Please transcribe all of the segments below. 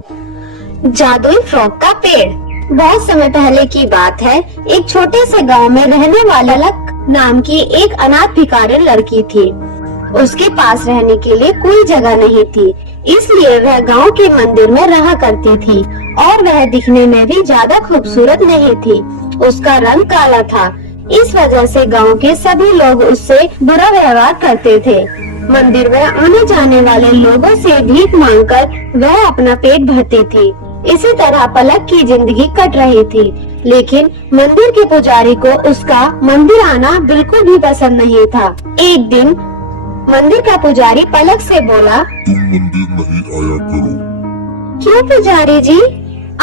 जादुई फ्रॉक का पेड़। बहुत समय पहले की बात है। एक छोटे से गांव में रहने वाला पलक नाम की एक अनाथ भिखारिन लड़की थी। उसके पास रहने के लिए कोई जगह नहीं थी, इसलिए वह गांव के मंदिर में रहा करती थी और वह दिखने में भी ज्यादा खूबसूरत नहीं थी। उसका रंग काला था, इस वजह से गांव के सभी लोग उससे बुरा व्यवहार करते थे। मंदिर में आने जाने वाले लोगों से भीख मांगकर वह अपना पेट भरती थी। इसी तरह पलक की जिंदगी कट रही थी, लेकिन मंदिर के पुजारी को उसका मंदिर आना बिल्कुल भी पसंद नहीं था। एक दिन मंदिर का पुजारी पलक से बोला, तुम मंदिर नहीं आया करो। क्यों पुजारी जी,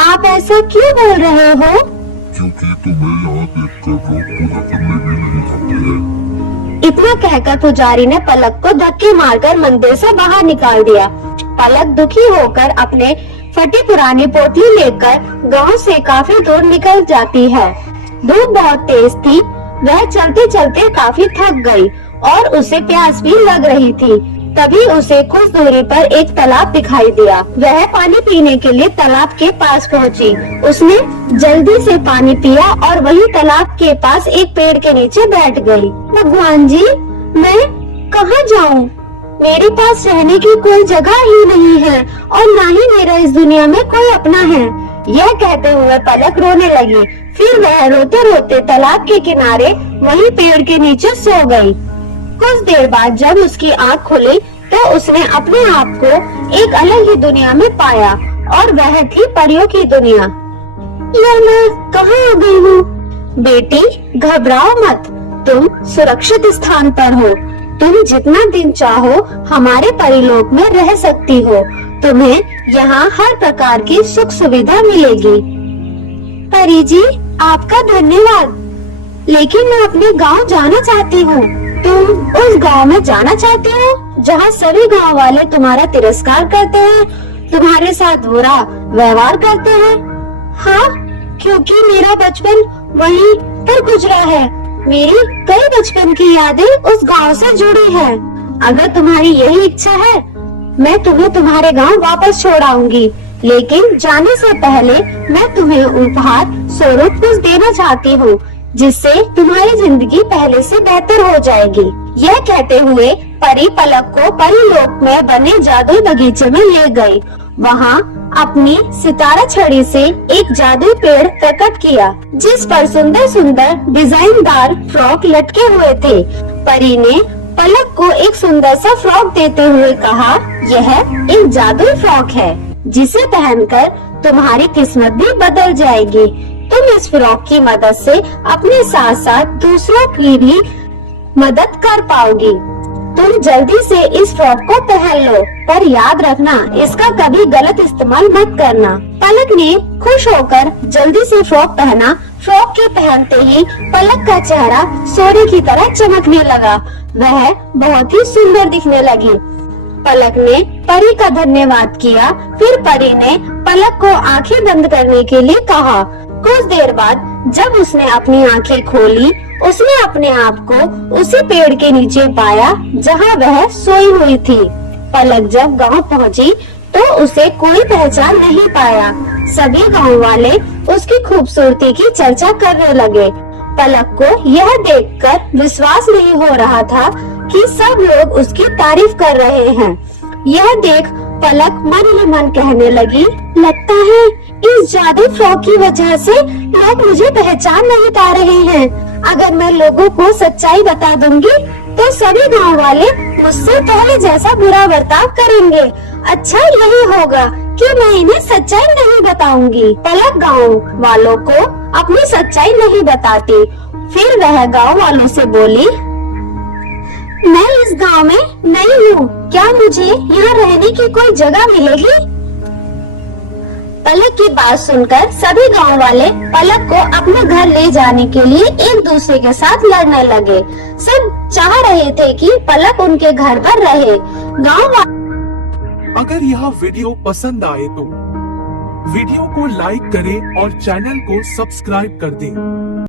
आप ऐसा क्यों बोल रहे हो? क्योंकि तुम्हें यहाँ देखकर लोग पूजा करने भी नहीं आते हैं। इतना कहकर पुजारी ने पलक को धक्के मारकर मंदिर से बाहर निकाल दिया। पलक दुखी होकर अपने फटी पुरानी पोटली लेकर गांव से काफी दूर निकल जाती है। धूप बहुत तेज थी, वह चलते चलते काफी थक गई और उसे प्यास भी लग रही थी। तभी उसे कुछ दूरी पर एक तालाब दिखाई दिया। वह पानी पीने के लिए तालाब के पास पहुंची। उसने जल्दी से पानी पिया और वही तालाब के पास एक पेड़ के नीचे बैठ गई। भगवान जी, मैं कहाँ जाऊँ? मेरे पास रहने की कोई जगह ही नहीं है और न ही मेरा इस दुनिया में कोई अपना है। यह कहते हुए पलक रोने लगी। फिर वह रोते रोते तालाब के किनारे वही पेड़ के नीचे सो गई। कुछ देर बाद जब उसकी आँख खुली तो उसने अपने आप को एक अलग ही दुनिया में पाया और वह थी परियों की दुनिया। यह मैं कहाँ आ गई हूँ? बेटी, घबराओ मत, तुम सुरक्षित स्थान पर हो। तुम जितना दिन चाहो हमारे परिलोक में रह सकती हो। तुम्हें यहाँ हर प्रकार की सुख सुविधा मिलेगी। परी जी, आपका धन्यवाद, लेकिन मैं अपने गांव जाना चाहती हूँ। तुम उस गांव में जाना चाहती हो जहाँ सभी गांव वाले तुम्हारा तिरस्कार करते हैं, तुम्हारे साथ बुरा व्यवहार करते हैं? हाँ, क्योंकि मेरा बचपन वहीं पर गुजरा है। मेरी कई बचपन की यादें उस गांव से जुड़ी हैं। अगर तुम्हारी यही इच्छा है, मैं तुम्हें तुम्हारे गांव वापस छोड़ आऊंगी, लेकिन जाने से पहले मैं तुम्हें उपहार स्वरूप कुछ देना चाहती हूँ, जिससे तुम्हारी जिंदगी पहले से बेहतर हो जाएगी। यह कहते हुए परी पलक को परीलोक में बने जादुई बगीचे में ले गई। वहाँ अपनी सितारा छड़ी से एक जादुई पेड़ प्रकट किया, जिस पर सुंदर सुंदर डिजाइनदार फ्रॉक लटके हुए थे। परी ने पलक को एक सुंदर सा फ्रॉक देते हुए कहा, यह एक जादुई फ्रॉक है, जिसे पहनकर तुम्हारी किस्मत भी बदल जाएगी। तुम इस फ्रॉक की मदद से अपने साथ साथ दूसरों की भी मदद कर पाओगी। तुम जल्दी से इस फ्रॉक को पहन लो, पर याद रखना इसका कभी गलत इस्तेमाल मत करना। पलक ने खुश होकर जल्दी से फ्रॉक पहना। फ्रॉक के पहनते ही पलक का चेहरा सोने की तरह चमकने लगा। वह बहुत ही सुंदर दिखने लगी। पलक ने परी का धन्यवाद किया। फिर परी ने पलक को आंखें बंद करने के लिए कहा। कुछ देर बाद जब उसने अपनी आंखें खोली, उसने अपने आप को उसी पेड़ के नीचे पाया जहां वह सोई हुई थी। पलक जब गांव पहुंची तो उसे कोई पहचान नहीं पाया। सभी गांव वाले उसकी खूबसूरती की चर्चा करने लगे। पलक को यह देखकर विश्वास नहीं हो रहा था कि सब लोग उसकी तारीफ कर रहे हैं। यह देख पलक मन ही मन कहने लगी, लगता है इस जादुई फ्रॉक की वजह से लोग मुझे पहचान नहीं पा रहे हैं। अगर मैं लोगों को सच्चाई बता दूंगी तो सभी गांव वाले मुझसे पहले जैसा बुरा बर्ताव करेंगे। अच्छा यही होगा कि मैं इन्हें सच्चाई नहीं बताऊंगी। पलक गांव वालों को अपनी सच्चाई नहीं बताती। फिर वह गांव वालों से बोली, मैं इस गांव में नई हूँ, क्या मुझे यहाँ रहने की कोई जगह मिलेगी? पलक की बात सुनकर सभी गांव वाले पलक को अपने घर ले जाने के लिए एक दूसरे के साथ लड़ने लगे। सब चाह रहे थे कि पलक उनके घर पर रहे। अगर यह वीडियो पसंद आए तो वीडियो को लाइक करें और चैनल को सब्सक्राइब कर दें।